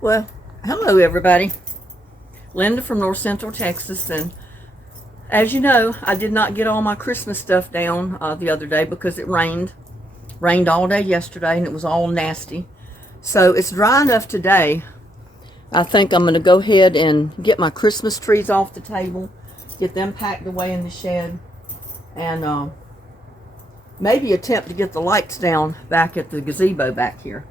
Well, hello everybody. Linda from North Central Texas, and as you know, I did not get all my Christmas stuff down the other day because it rained. Rained all day yesterday and it was all nasty. So it's dry enough today. I think I'm going to go ahead and get my Christmas trees off the table, get them packed away in the shed, and maybe attempt to get the lights down back at the gazebo back here.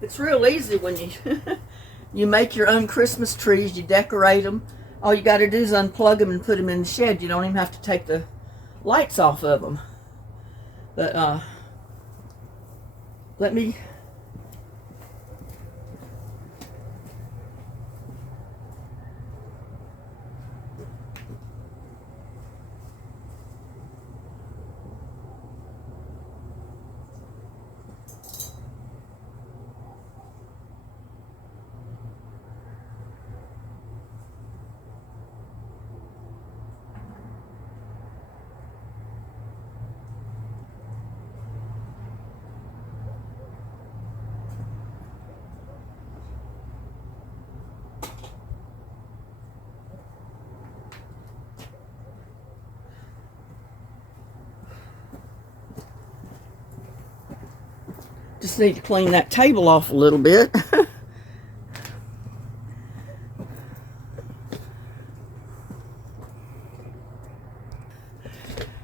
It's real easy when you you make your own Christmas trees, you decorate them. All you got to do is unplug them and put them in the shed. You don't even have to take the lights off of them. But let me just need to clean that table off a little bit.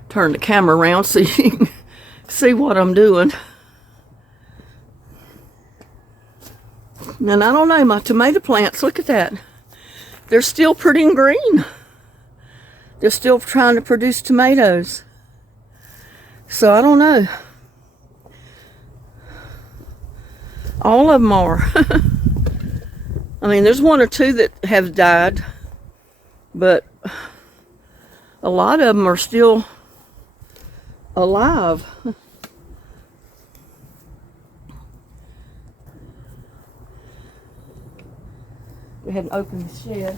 Turn the camera around so you can see what I'm doing. And I don't know, my tomato plants, look at that. They're still pretty green. They're still trying to produce tomatoes. So I don't know. All of them are. I mean, there's one or two that have died, but a lot of them are still alive. Go ahead and open the shed,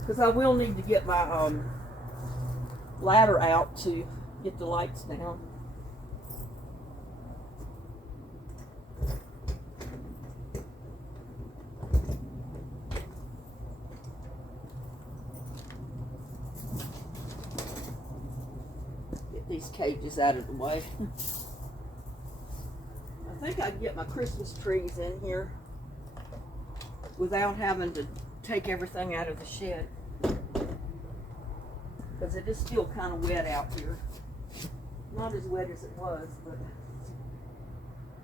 because I will need to get my ladder out to get the lights down. Get these cages out of the way. I think I can get my Christmas trees in here without having to take everything out of the shed, because it is still kind of wet out here. Not as wet as it was, but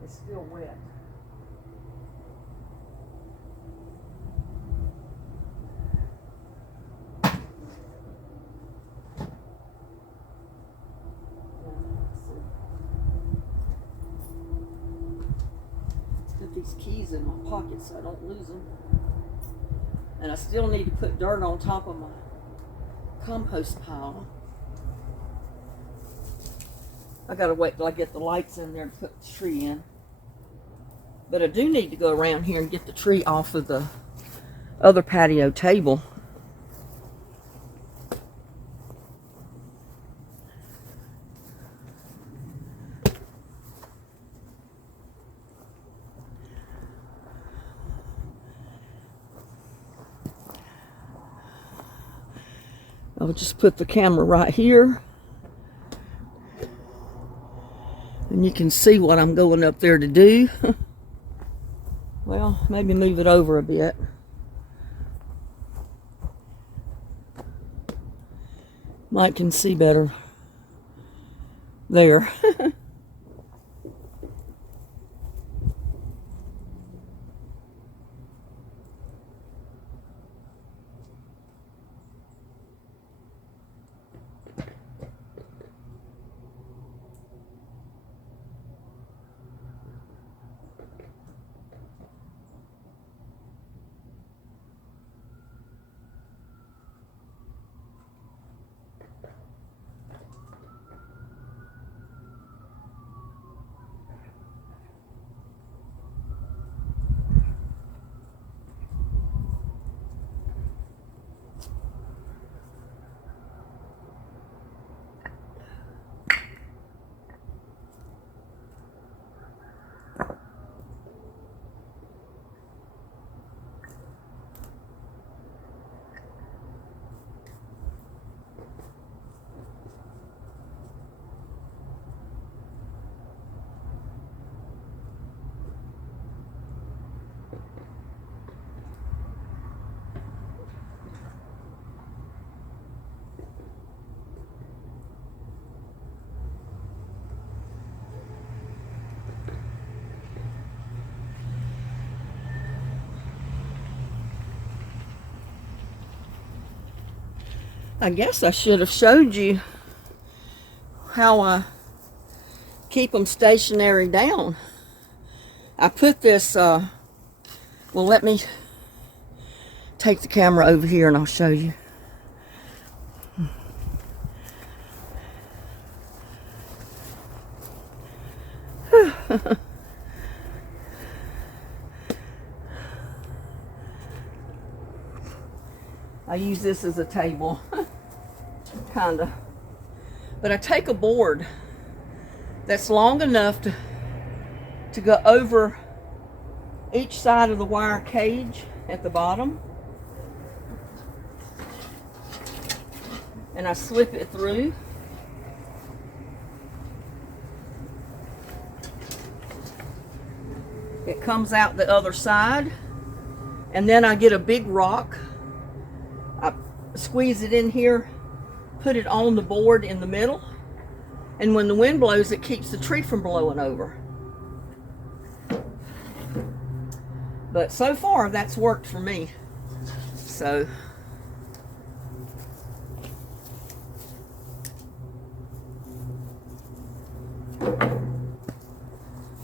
it's still wet. Put these keys in my pocket so I don't lose them. And I still need to put dirt on top of my compost pile. I gotta wait till I get the lights in there and put the tree in. But I do need to go around here and get the tree off of the other patio table. I'll just put the camera right here, and you can see what I'm going up there to do. Well, maybe move it over a bit. Mike can see better there. I guess I should have showed you how I keep them stationary down. I put this, well, let me take the camera over here and I'll show you. I use this as a table, kinda. But I take a board that's long enough to go over each side of the wire cage at the bottom. And I slip it through. It comes out the other side. And then I get a big rock. I squeeze it in here, put it on the board in the middle, and when the wind blows, it keeps the tree from blowing over. But so far, that's worked for me. So,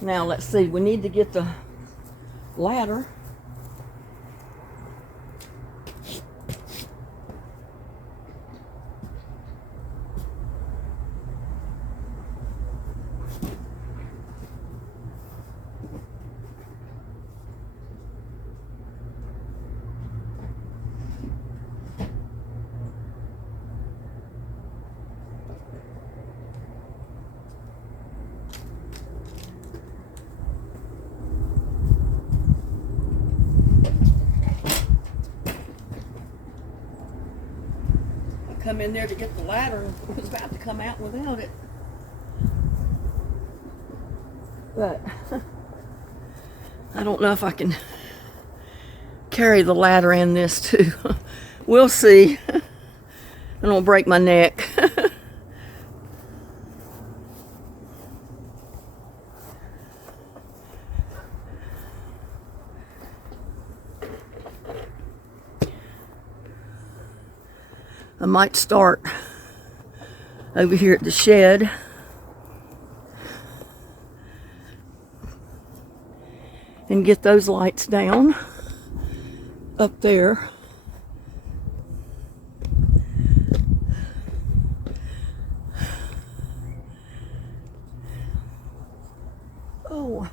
now let's see, we need to get the ladder. Come in there to get the ladder and was about to come out without it. But I don't know if I can carry the ladder and this too. We'll see. I don't break my neck. I might start over here at the shed. And get those lights down up there. Oh.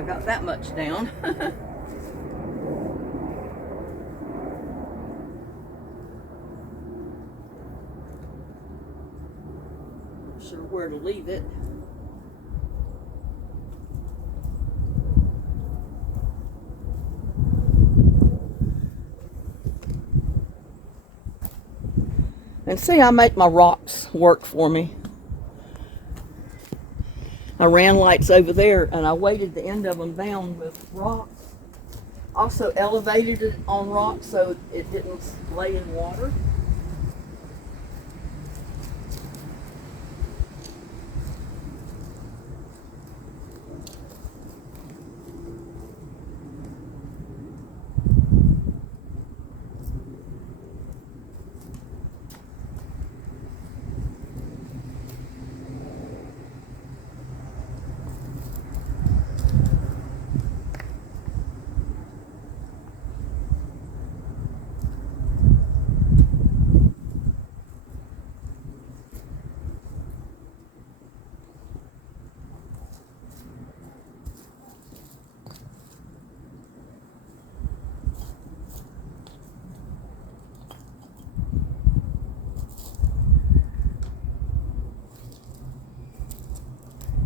I got that much down. Not sure where to leave it. And see, I make my rocks work for me. I ran lights over there and I weighted the end of them down with rocks. Also elevated it on rocks so it didn't lay in water.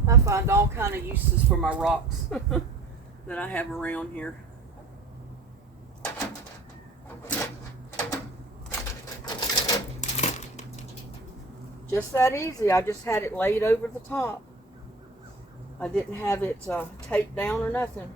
I find all kind of uses for my rocks that I have around here. Just that easy. I just had it laid over the top. I didn't have it taped down or nothing.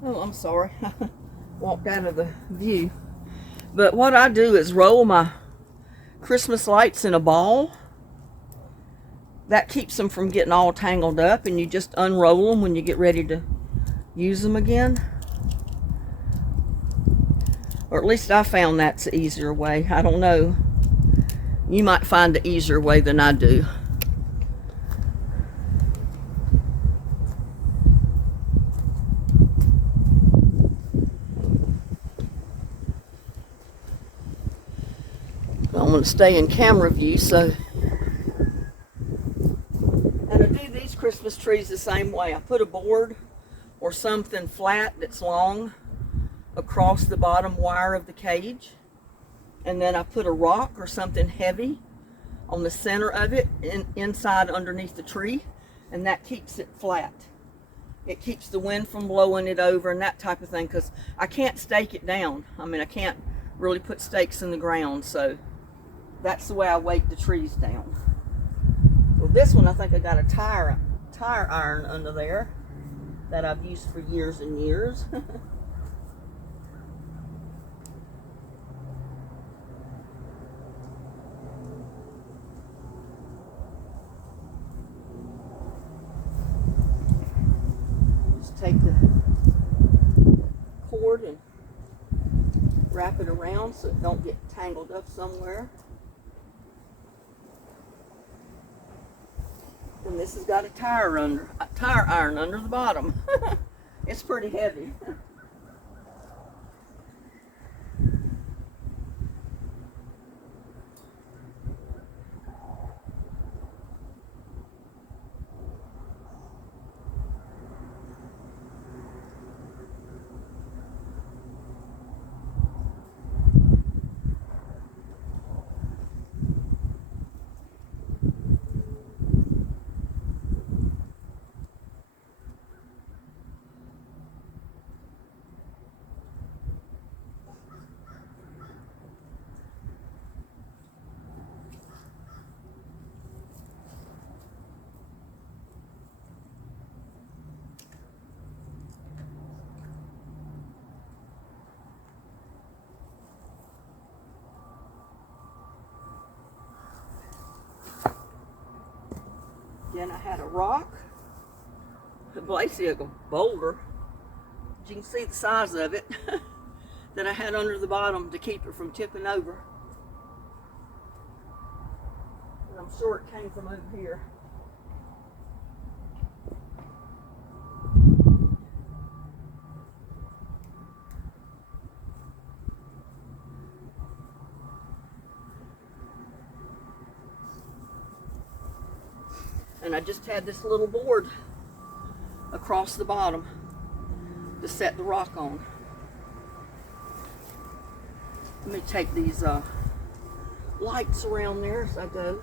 Oh, I'm sorry. Walked out of the view. But what I do is roll my Christmas lights in a ball. That keeps them from getting all tangled up, and you just unroll them when you get ready to use them again. Or at least I found that's the easier way. I don't know. You might find the easier way than I do. I'm going to stay in camera view, so. And I do these Christmas trees the same way. I put a board or something flat that's long across the bottom wire of the cage, and then I put a rock or something heavy on the center of it inside underneath the tree, and that keeps it flat. It keeps the wind from blowing it over and that type of thing, because I can't stake it down. I mean, I can't really put stakes in the ground, so that's the way I weight the trees down. Well, this one I think I got a tire iron under there. that I've used for years and years. Just take the cord and wrap it around so it don't get tangled up somewhere. And this has got a tire iron under the bottom. It's pretty heavy. Then I had a rock, basically a boulder. You can see the size of it that I had under the bottom to keep it from tipping over. And I'm sure it came from over here. And I just had this little board across the bottom to set the rock on. Let me take these lights around there as I go.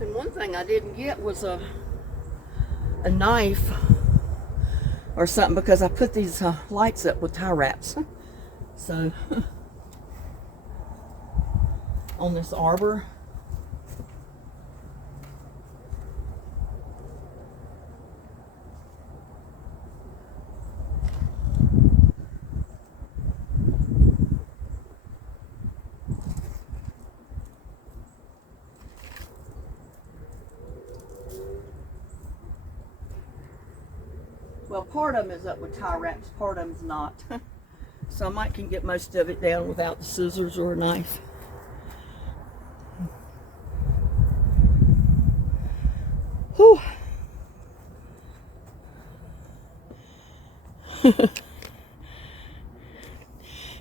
And one thing I didn't get was a knife or something, because I put these lights up with tie wraps. So on this arbor. Well, part of them is up with tie wraps, part of them's not. So I might can get most of it down without the scissors or a knife. Whew.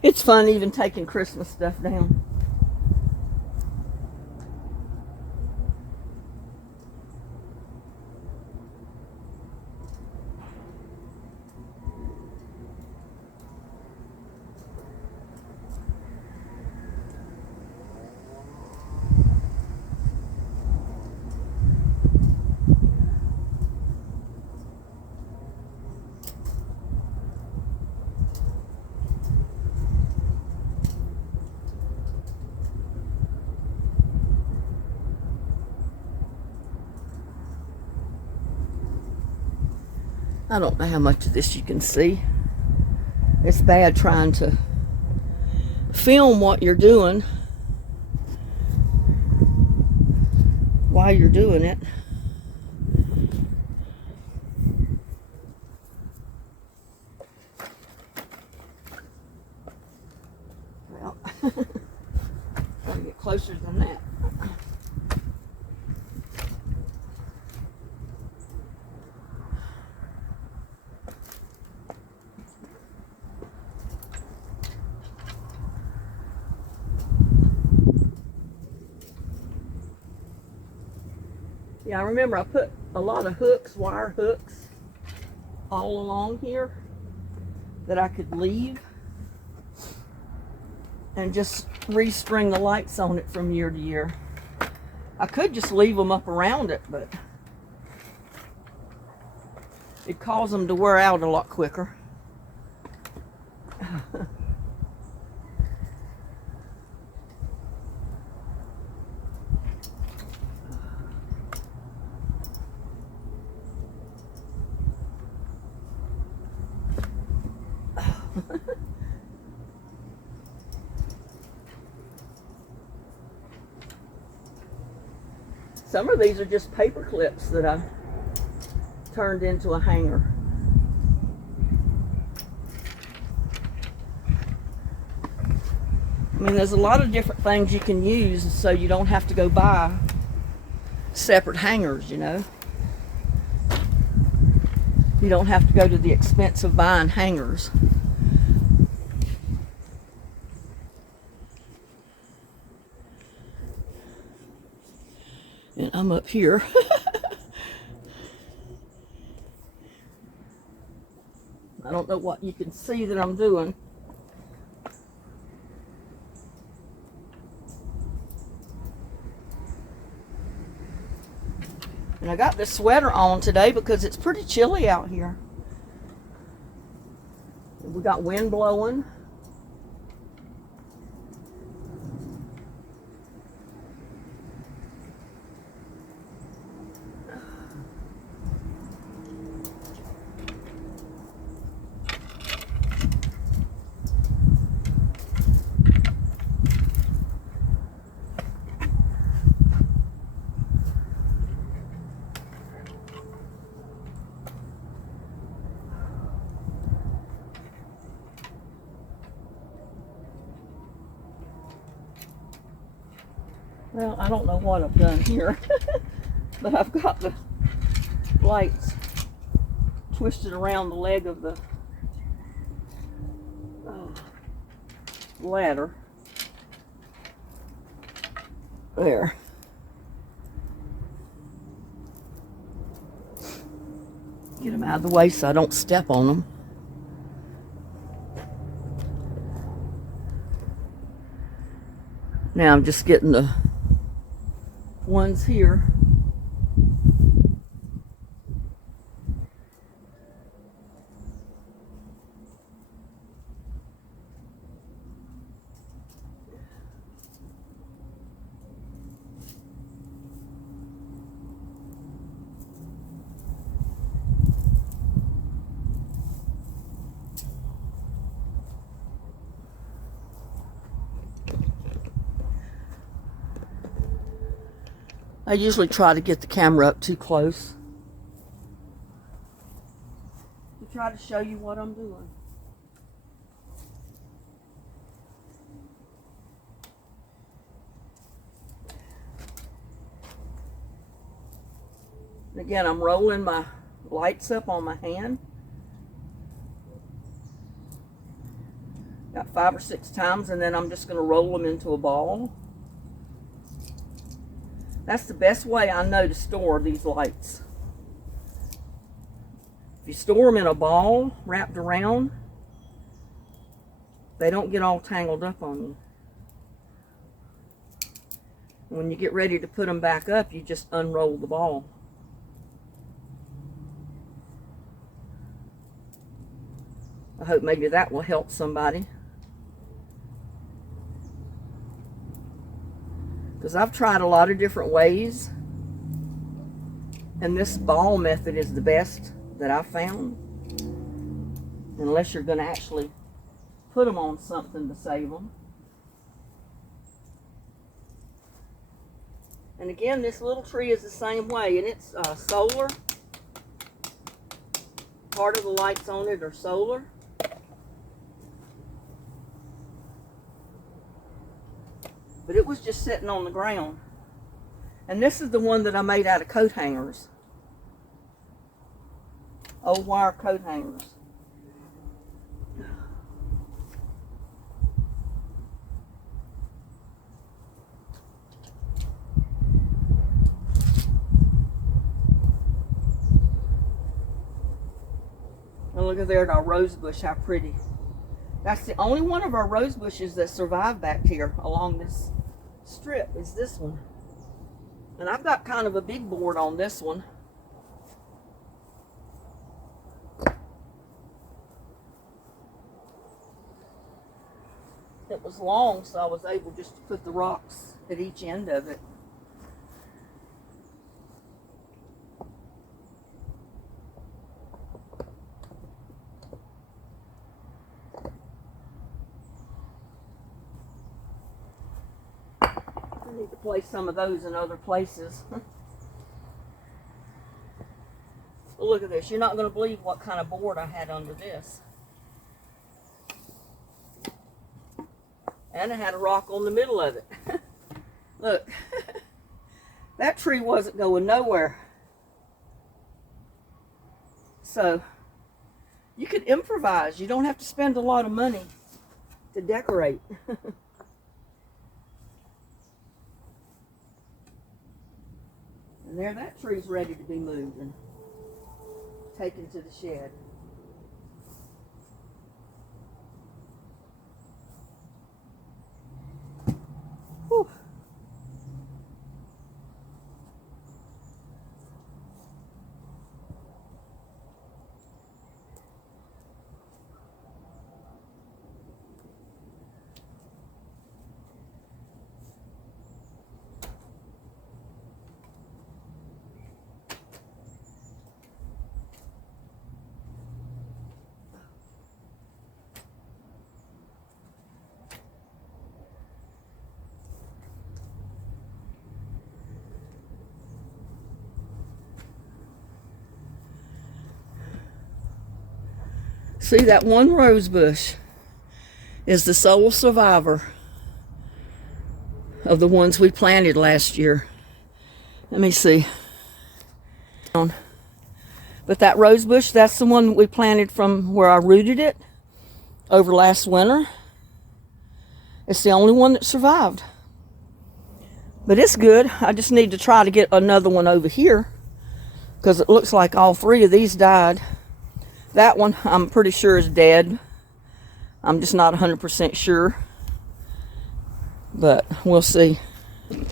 It's fun even taking Christmas stuff down. I don't know how much of this you can see. It's bad trying to film what you're doing while you're doing it. Well, trying to get closer than that. Yeah, I remember I put a lot of hooks, wire hooks, all along here that I could leave and just restring the lights on it from year to year. I could just leave them up around it, but it'd cause them to wear out a lot quicker. Some of these are just paper clips that I turned into a hanger. I mean, there's a lot of different things you can use, so you don't have to go buy separate hangers, you know. You don't have to go to the expense of buying hangers. And I'm up here. I don't know what you can see that I'm doing. And I got this sweater on today because it's pretty chilly out here. We got wind blowing. Well, I don't know what I've done here, but I've got the lights twisted around the leg of the ladder. There. Get them out of the way so I don't step on them. Now I'm just getting the ones here. I usually try to get the camera up too close to try to show you what I'm doing. And again, I'm rolling my lights up on my hand. Got 5 or 6 times, and then I'm just going to roll them into a ball. That's the best way I know to store these lights. If you store them in a ball wrapped around, they don't get all tangled up on you. When you get ready to put them back up, you just unroll the ball. I hope maybe that will help somebody. Because I've tried a lot of different ways, and this ball method is the best that I've found, unless you're going to actually put them on something to save them. And again, this little tree is the same way, and it's solar. Part of the lights on it are solar. but it was just sitting on the ground. And this is the one that I made out of coat hangers. Old wire coat hangers. And look at there, our rose bush, how pretty. That's the only one of our rose bushes that survived back here along this strip is this one. And I've got kind of a big board on this one. It was long, so I was able just to put the rocks at each end of it. I need to place some of those in other places. Well, look at this. You're not going to believe what kind of board I had under this. And it had a rock on the middle of it. Look, that tree wasn't going nowhere. So, you could improvise. You don't have to spend a lot of money to decorate. And there, that tree's ready to be moved and taken to the shed. Whew. See, that one rose bush is the sole survivor of the ones we planted last year. Let me see. But that rose bush, that's the one we planted from where I rooted it over last winter. It's the only one that survived. But it's good. I just need to try to get another one over here because it looks like all three of these died. That one, I'm pretty sure is dead. I'm just not 100% sure. But we'll see. And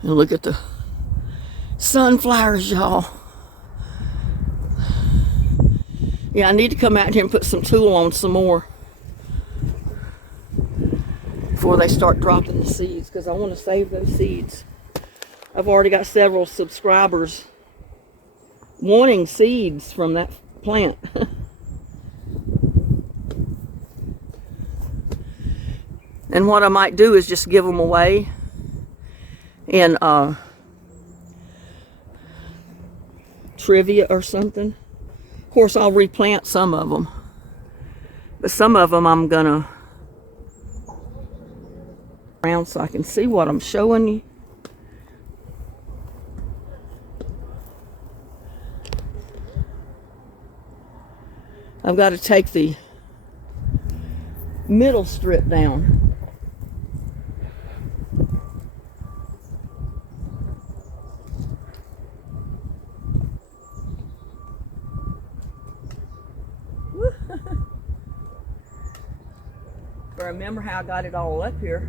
look at the sunflowers, y'all. Yeah, I need to come out here and put some tulle on some more before they start dropping the seeds, because I want to save those seeds. I've already got several subscribers wanting seeds from that plant. And what I might do is just give them away in trivia or something. Of course, I'll replant some of them, but some of them I'm gonna around so I can see what I'm showing you. I've got to take the middle strip down. But remember how I got it all up here.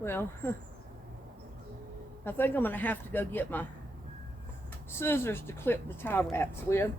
Well, I think I'm going to have to go get my scissors to clip the tie wraps with.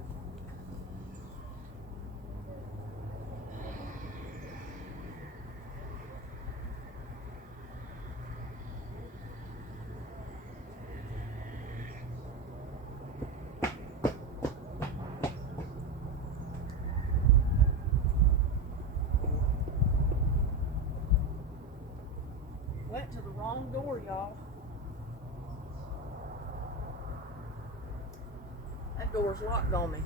Went to the wrong door, y'all. That door's locked on me.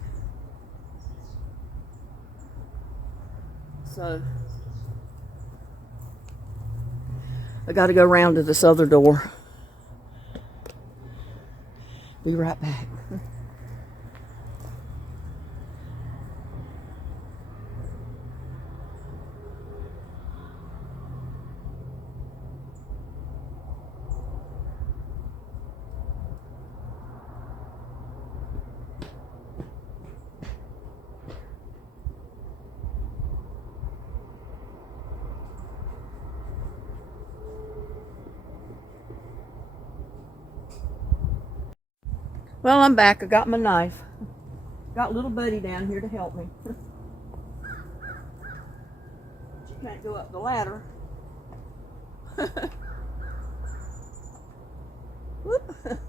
So I got to go around to this other door. Be right back. Well, I'm back. I got my knife. Got little buddy down here to help me. She can't go up the ladder. Whoop.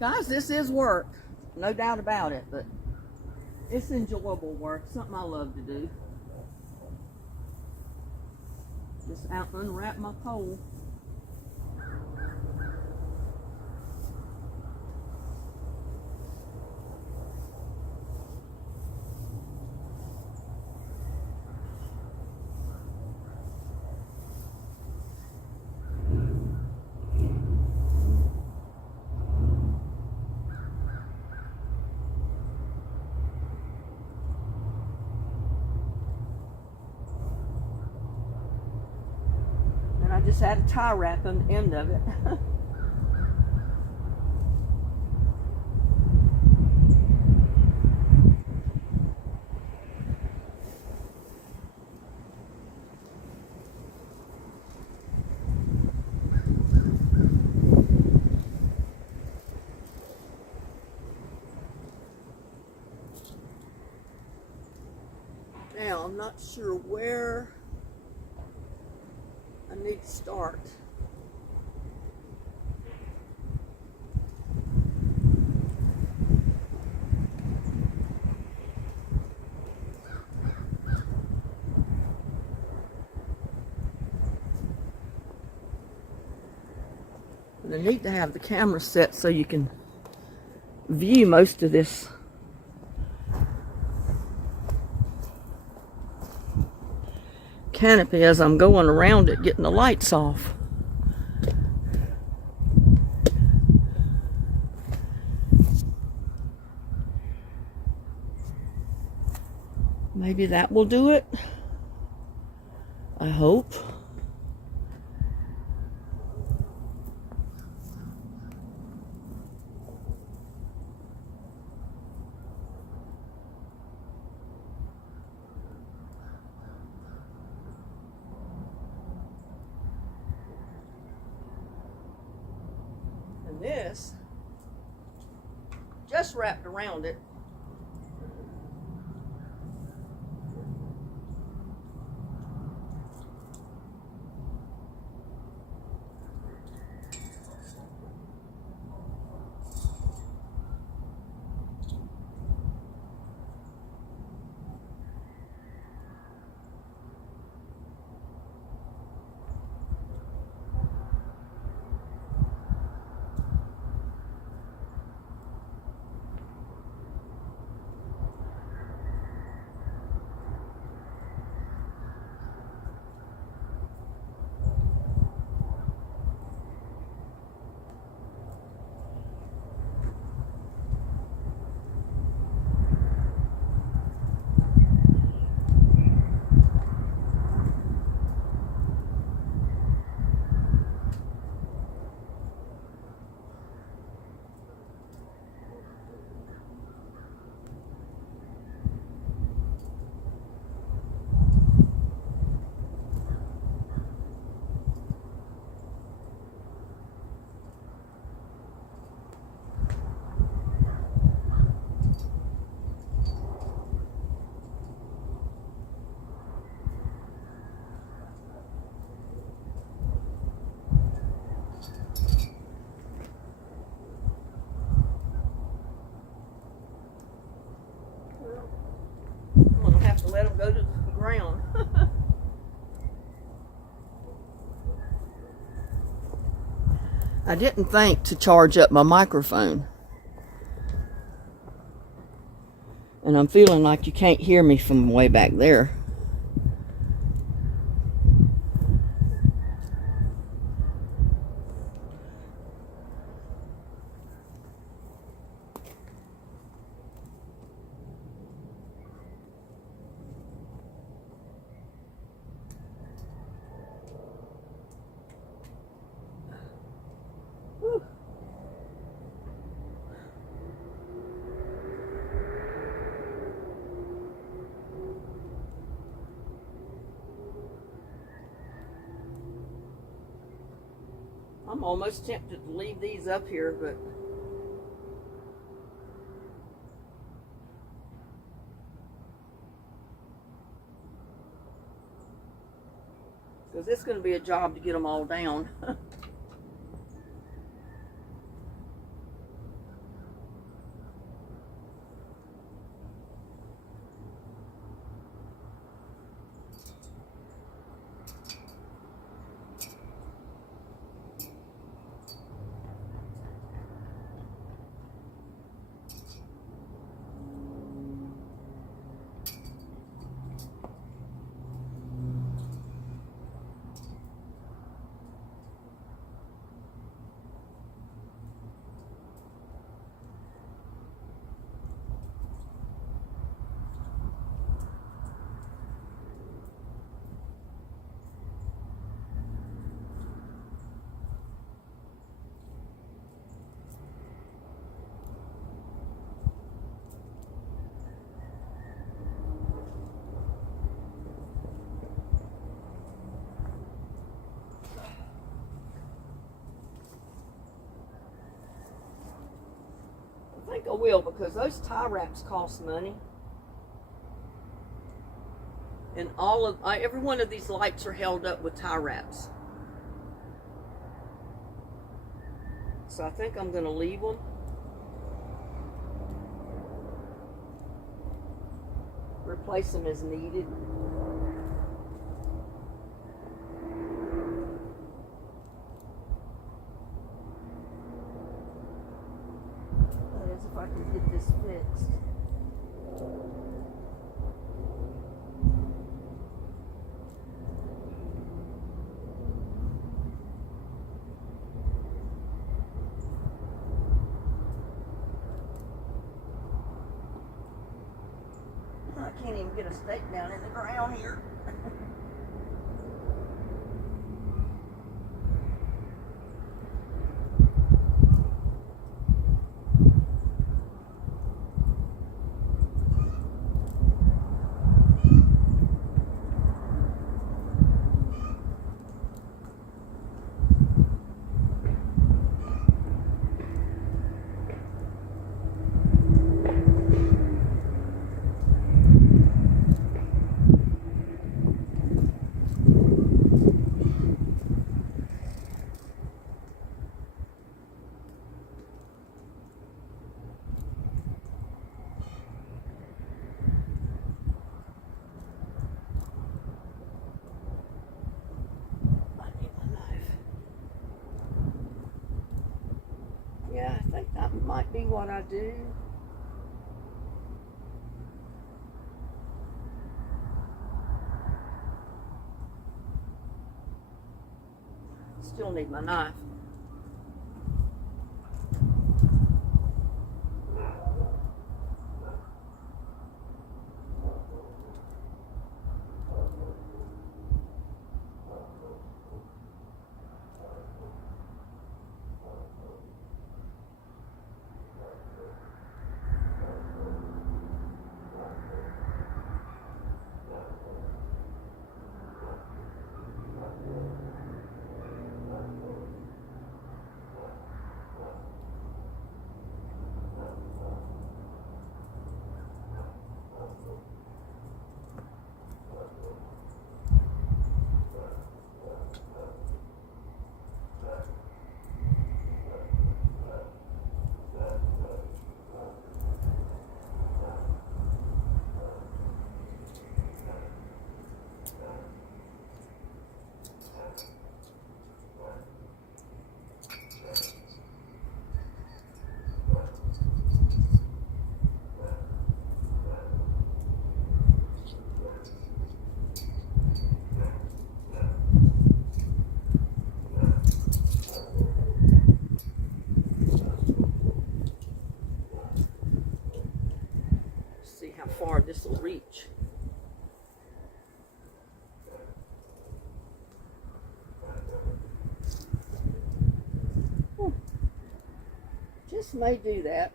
Guys, this is work, no doubt about it, but it's enjoyable work, something I love to do. Just out unwrap my pole. I just had a tie wrap on the end of it. Now, I'm not sure where I need to start. And I need to have the camera set so you can view most of this canopy as I'm going around it, getting the lights off. Maybe that will do it. I hope. This just wrapped around it. have to let them go to the ground. I didn't think to charge up my microphone. And I'm feeling like you can't hear me from way back there. I'm almost tempted to leave these up here, but because it's going to be a job to get them all down. I think I will, because those tie wraps cost money. And every one of these lights are held up with tie wraps. So I think I'm going to leave them. Replace them as needed. That is, if I can get this fixed. I can't even get a stake down in the ground here. Yeah, I think that might be what I do. Still need my knife. See how far this will reach. Just may do that.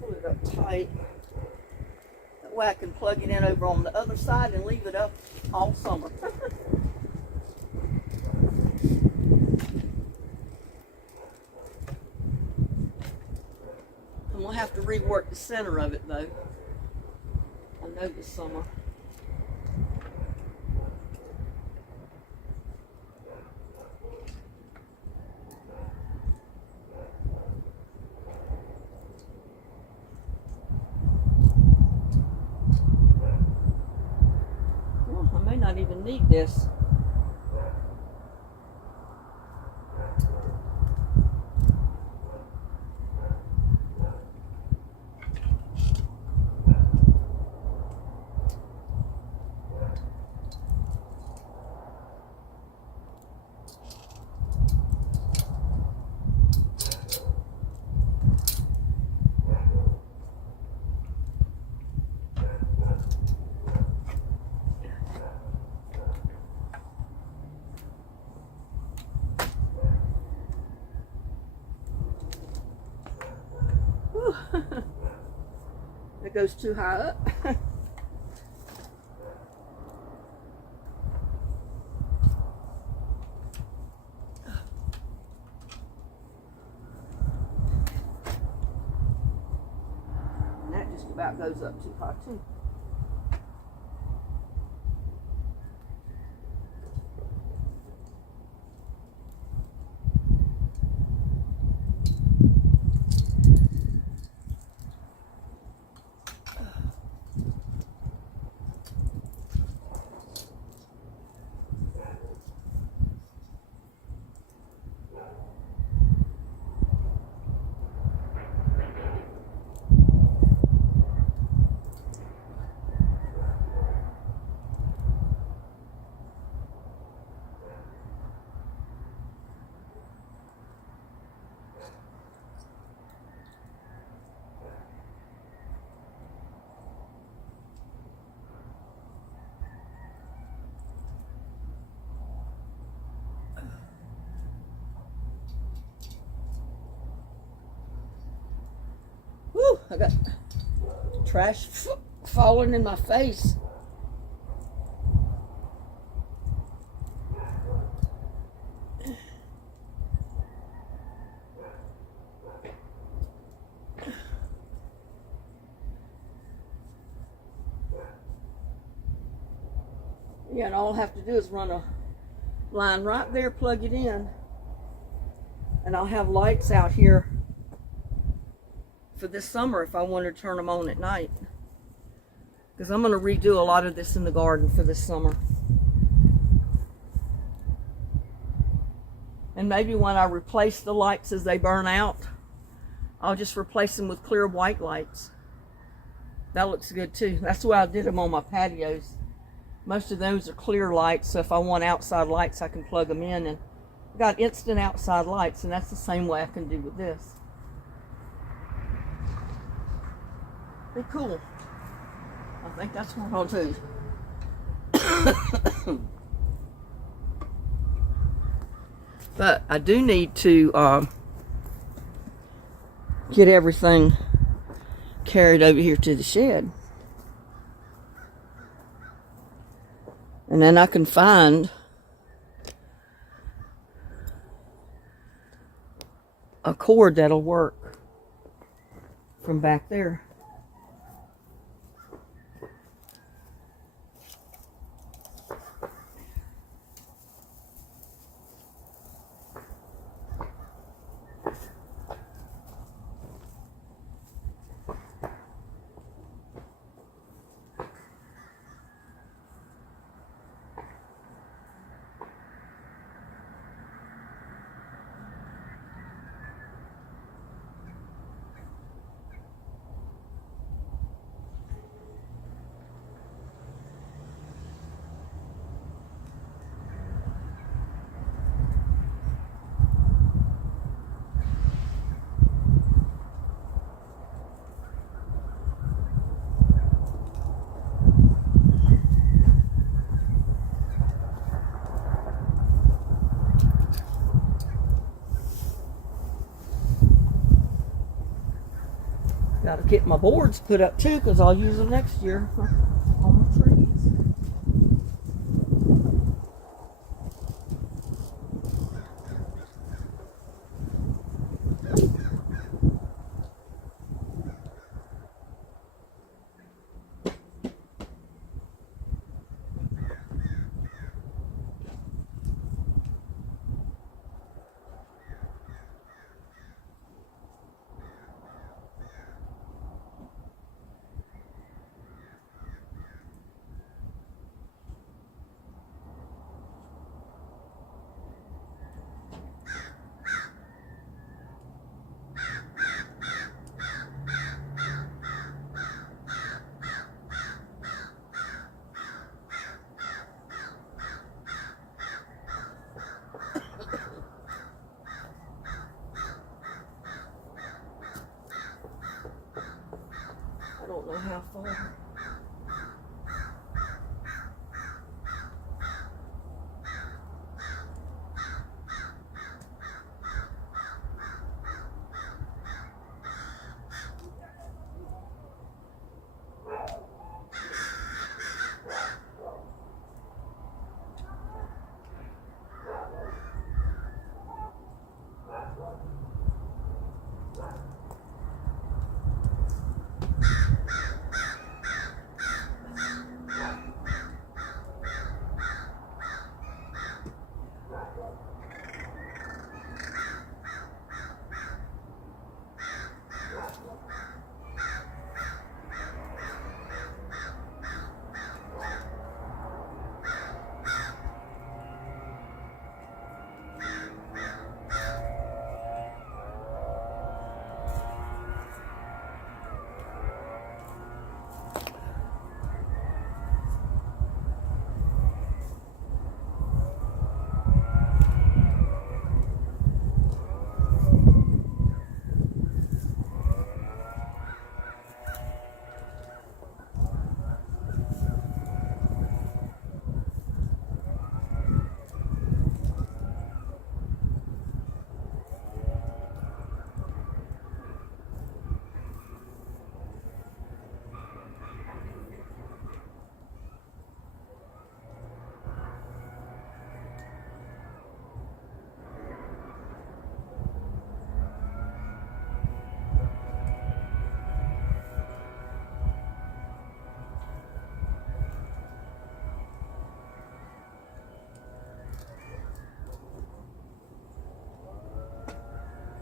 Pull it up tight. That way I can plug it in over on the other side and leave it up all summer. I'm going to have to rework the center of it though. I know this summer. Well, I may not even need this. It goes too high up. And that just about goes up too high too. Woo, I got trash falling in my face. Yeah, and all I'll have to do is run a line right there, plug it in, and I'll have lights out here for this summer if I want to turn them on at night, because I'm going to redo a lot of this in the garden for this summer. And maybe when I replace the lights as they burn out, I'll just replace them with clear white lights. That looks good too. That's the way I did them on my patios. Most of those are clear lights, so if I want outside lights I can plug them in, and I got instant outside lights, and that's the same way I can do with this. Be cool. I think that's what I'll do. But I do need to get everything carried over here to the shed. And then I can find a cord that'll work from back there. Got to get my boards put up too, because I'll use them next year on my trees. I don't know how far.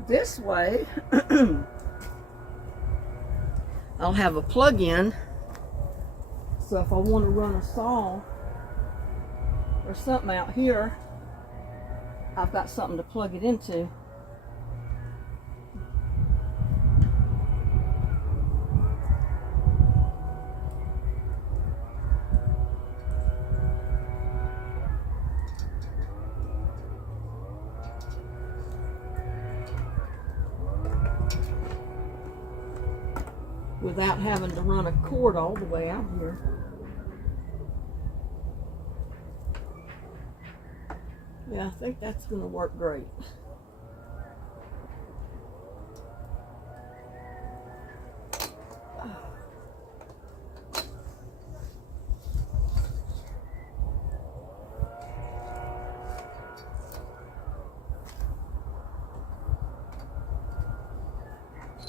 This way, I'll have a plug-in, so if I want to run a saw or something out here, I've got something to plug it into. Without having to run a cord all the way out here. Yeah, I think that's going to work great.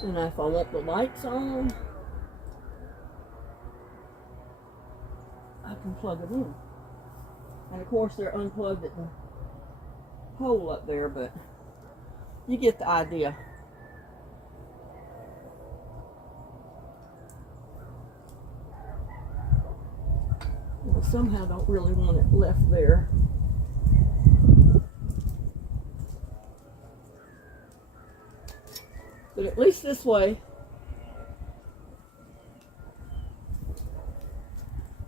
And if I want the lights on, I can plug it in. And of course they're unplugged at the hole up there, but you get the idea. I somehow don't really want it left there. But at least this way,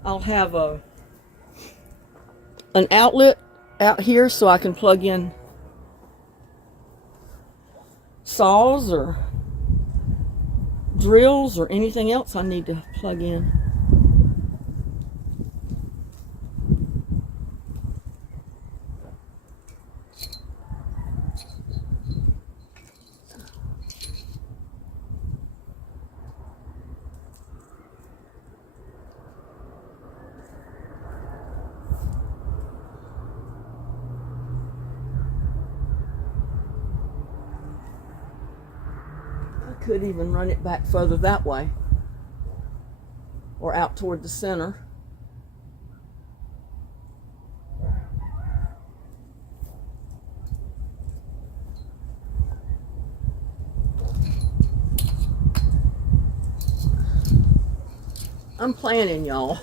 I'll have an outlet out here so I can plug in saws or drills or anything else I need to plug in. could even run it back further that way or out toward the center. I'm planning, y'all.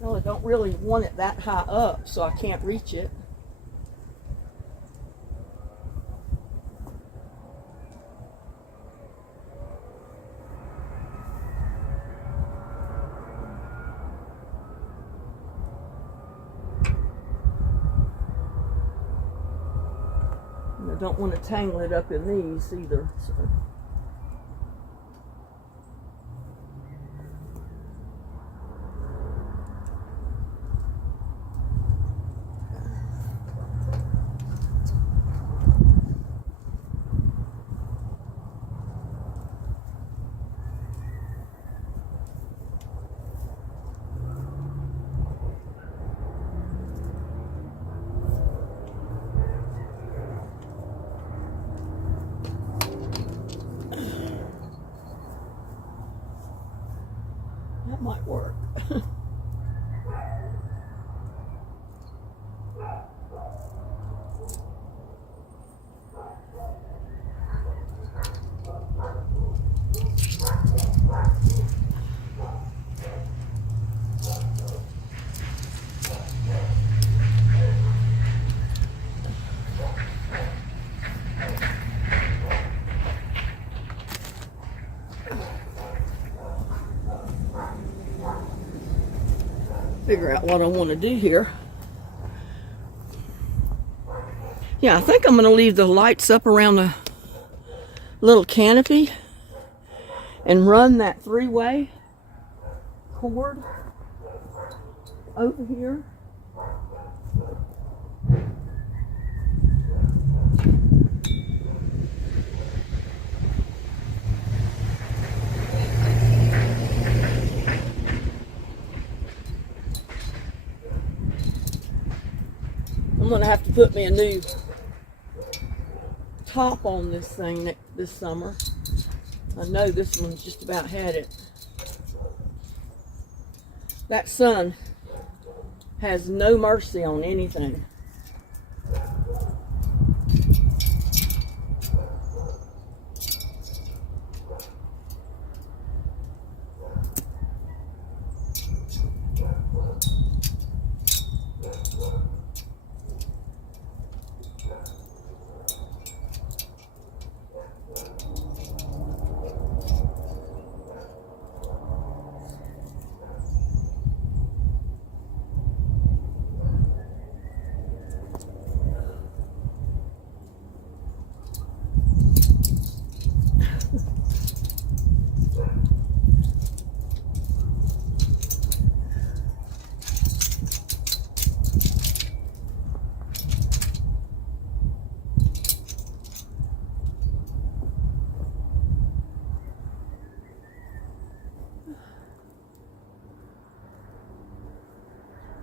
No, I don't really want it that high up, so I can't reach it. And I don't want to tangle it up in these either. So. That might work. Figure out what I want to do here. Yeah, I think I'm going to leave the lights up around the little canopy and run that three-way cord over here. I'm going to have to put me a new top on this thing this summer. I know this one's just about had it. That sun has no mercy on anything.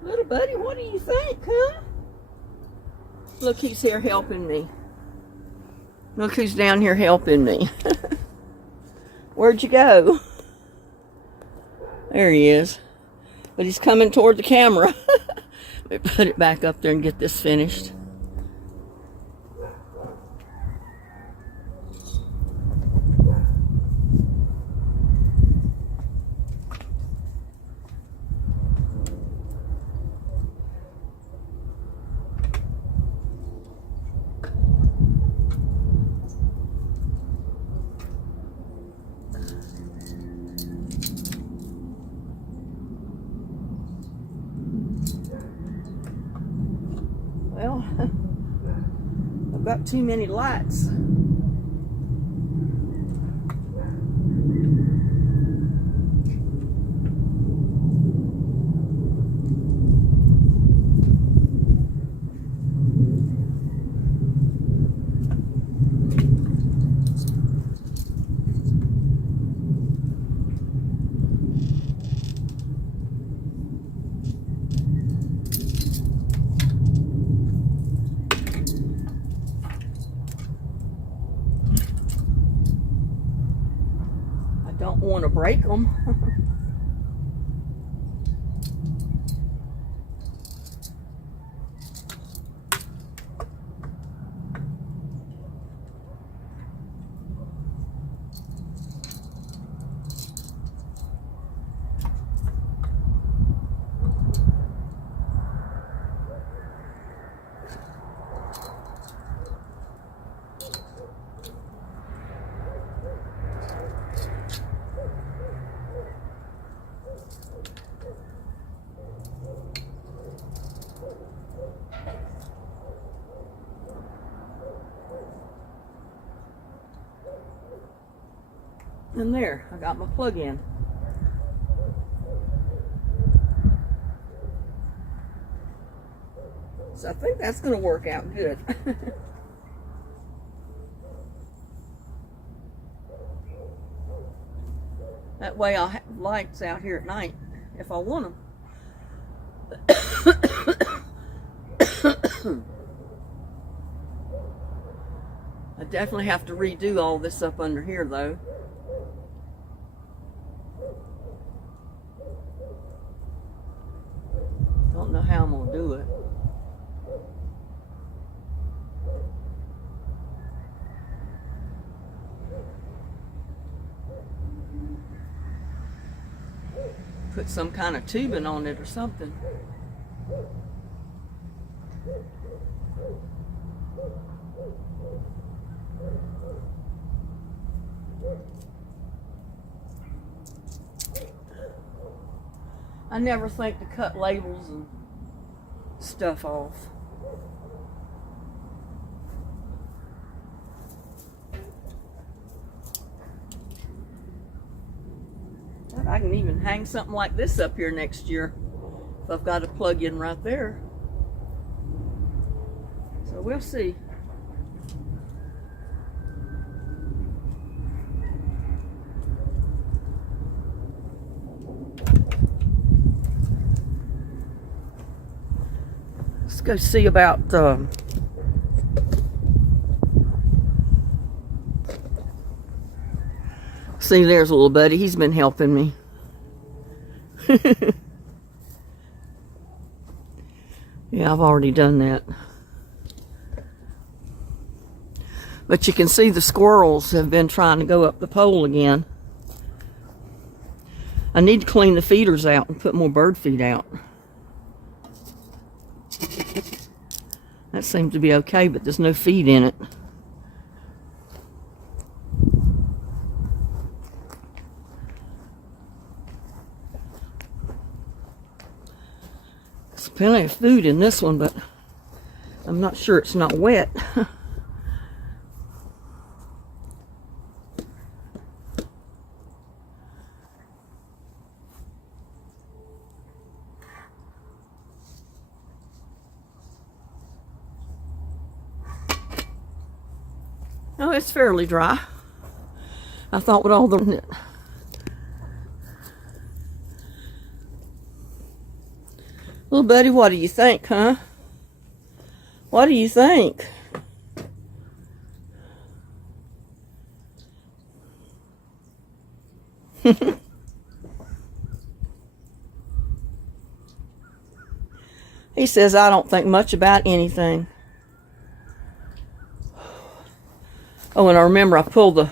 Little buddy, what do you think, huh? Look, he's here helping me. Look who's down here helping me. Where'd you go? There he is. But he's coming toward the camera. Let me put it back up there and get this finished. Well, I've got too many lights. break them. And there, I got my plug in. So I think that's going to work out good. That way I'll have lights out here at night if I want them. I definitely have to redo all this up under here though. Don't know how I'm going to do it. Put some kind of tubing on it or something. I never think to cut labels and stuff off. But I can even hang something like this up here next year if I've got a plug in right there. So we'll see. Let's go see about see, there's a little buddy. He's been helping me. Yeah, I've already done that. But you can see the squirrels have been trying to go up the pole again. I need to clean the feeders out and put more bird feed out. That seems to be okay, but there's no feed in it. There's plenty of food in this one, but I'm not sure it's not wet. Oh, it's fairly dry. I thought with all the... Little buddy, what do you think, huh? What do you think? He says, I don't think much about anything. Oh, and I remember I pulled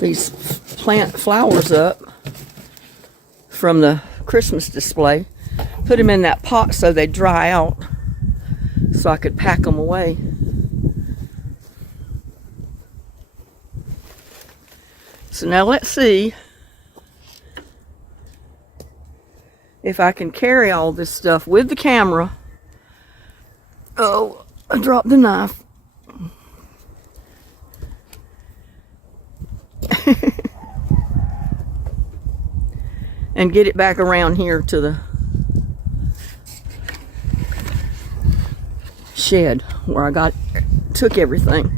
these plant flowers up from the Christmas display. Put them in that pot so they dry out so I could pack them away. So now let's see if I can carry all this stuff with the camera. Oh, I dropped the knife. And get it back around here to the shed where I took everything.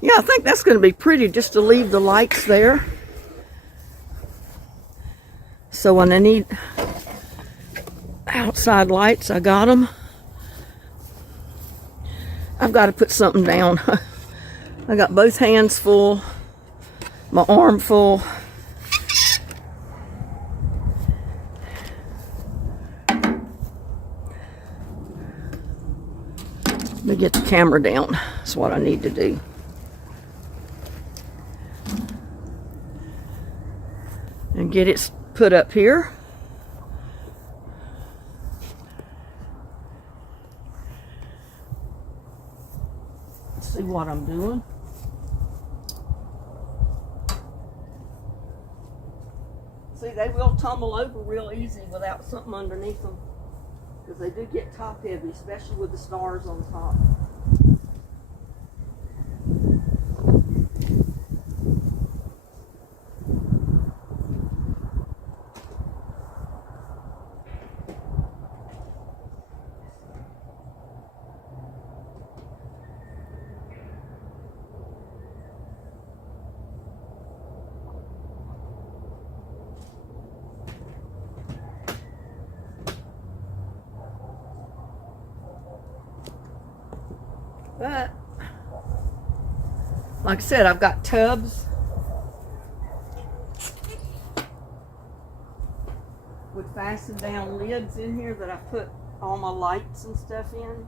Yeah, I think that's going to be pretty just to leave the lights there. So when I need outside lights, I got them. I've got to put something down. I got both hands full, my arm full. Let me get the camera down. That's what I need to do. And get it put up here. Let's see what I'm doing. See, they will tumble over real easy without something underneath them, because they do get top heavy, especially with the stars on top. But, like I said, I've got tubs with fastened down lids in here that I put all my lights and stuff in.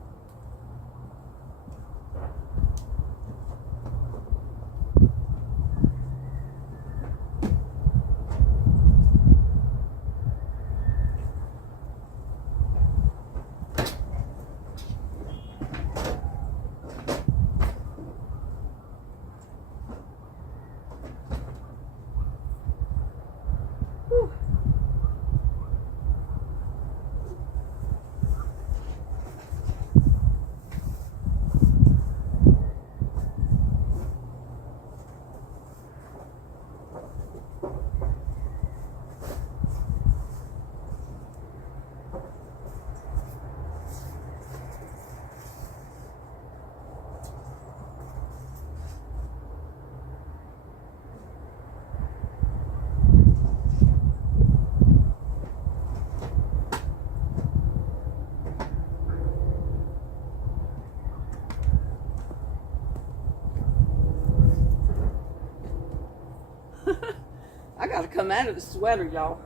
I gotta come out of the sweater, y'all.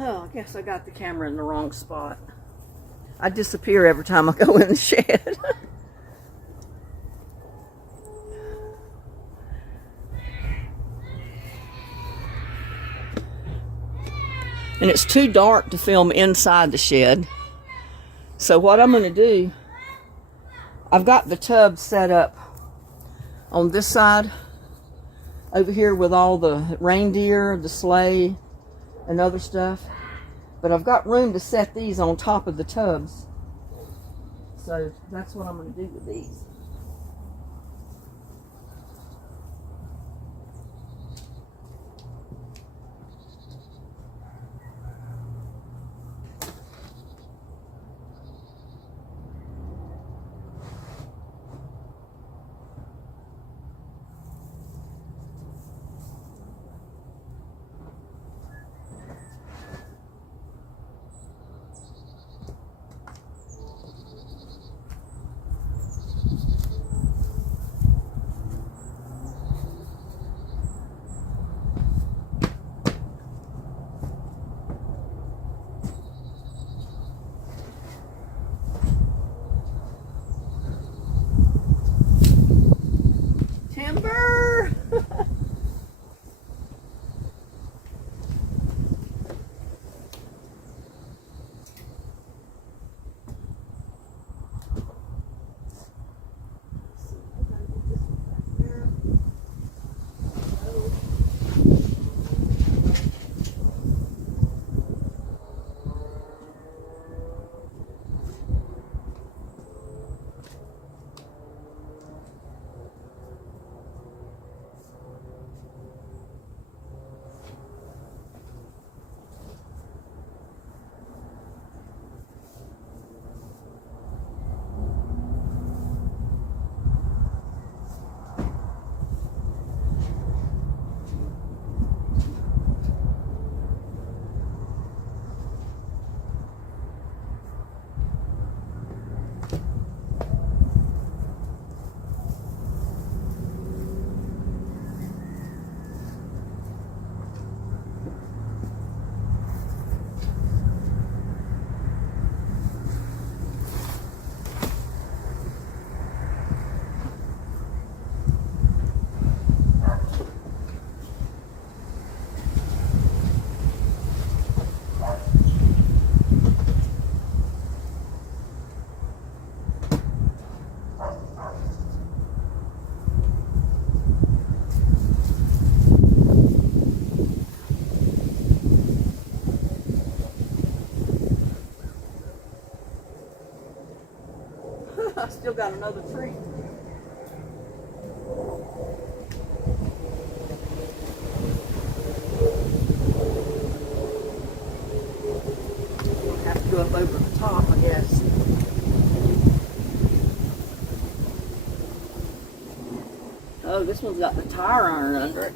Oh, I guess I got the camera in the wrong spot. I disappear every time I go in the shed. And it's too dark to film inside the shed. So what I'm going to do, I've got the tub set up on this side over here with all the reindeer, the sleigh, and other stuff. But I've got room to set these on top of the tubs. So that's what I'm going to do with these. I still got another tree. I'll have to go up over the top, I guess. Oh, this one's got the tire iron under it.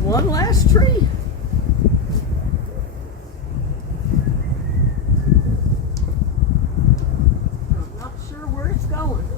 One last tree. I'm not sure where it's going.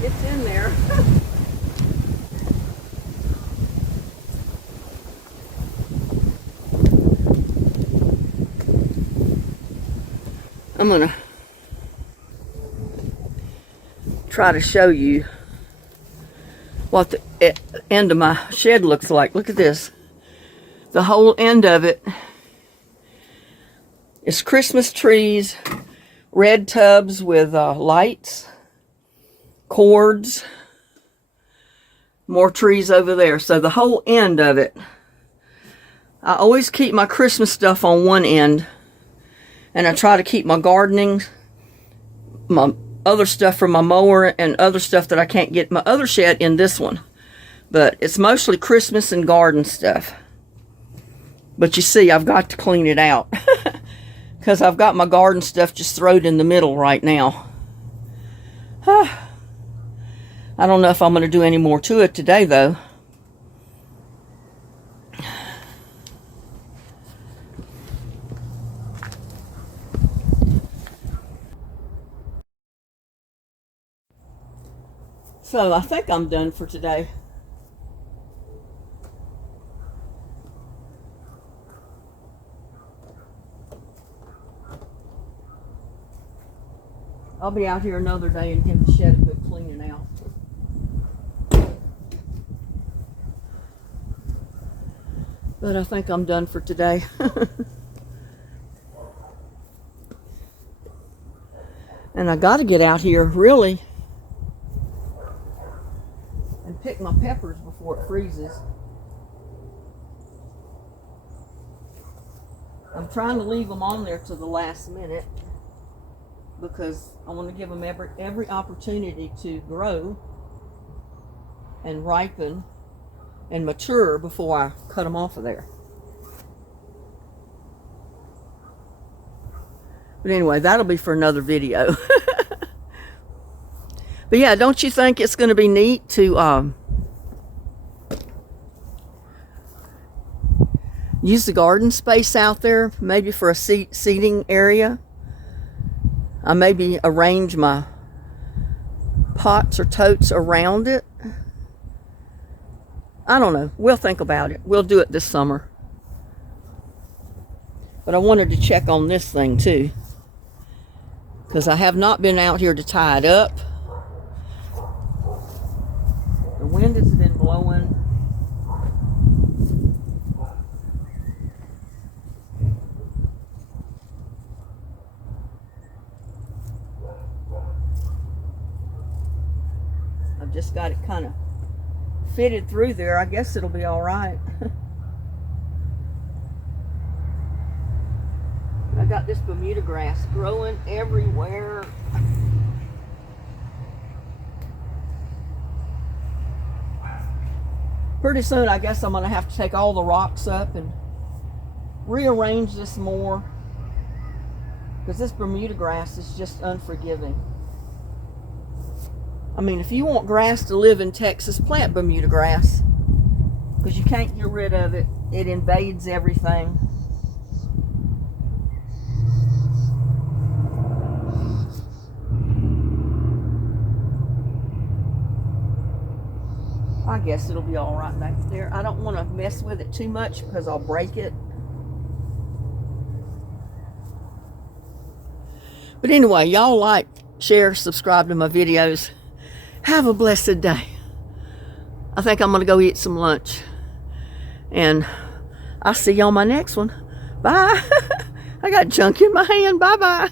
It's in there. I'm gonna try to show you what the end of my shed looks like. Look at this. The whole end of it is Christmas trees, red tubs with lights, cords, more trees over there. So the whole end of it, I always keep my Christmas stuff on one end, and I try to keep my gardening, my other stuff from my mower, and other stuff that I can't get my other shed in this one. But it's mostly Christmas and garden stuff. But you see, I've got to clean it out because I've got my garden stuff just thrown in the middle right now. I don't know if I'm going to do any more to it today, though. So I think I'm done for today. I'll be out here another day and give the shed a good cleaning out. But I think I'm done for today. And I got to get out here really and pick my peppers before it freezes. I'm trying to leave them on there to the last minute because I want to give them every opportunity to grow and ripen and mature before I cut them off of there. But anyway, that'll be for another video. But yeah, don't you think it's going to be neat to use the garden space out there, maybe for a seating area? I maybe arrange my pots or totes around it. I don't know. We'll think about it. We'll do it this summer. But I wanted to check on this thing too, because I have not been out here to tie it up. The wind has been blowing. I've just got it kind of fitted through there. I guess it'll be all right. I got this Bermuda grass growing everywhere. Pretty soon, I guess I'm going to have to take all the rocks up and rearrange this more, because this Bermuda grass is just unforgiving. I mean, if you want grass to live in Texas, plant Bermuda grass, because you can't get rid of it. It invades everything. I guess it'll be all right back there. I don't want to mess with it too much because I'll break it. But anyway, y'all like, share, subscribe to my videos. Have a blessed day. I think I'm going to go eat some lunch. And I'll see you on my next one. Bye. I got junk in my hand. Bye-bye.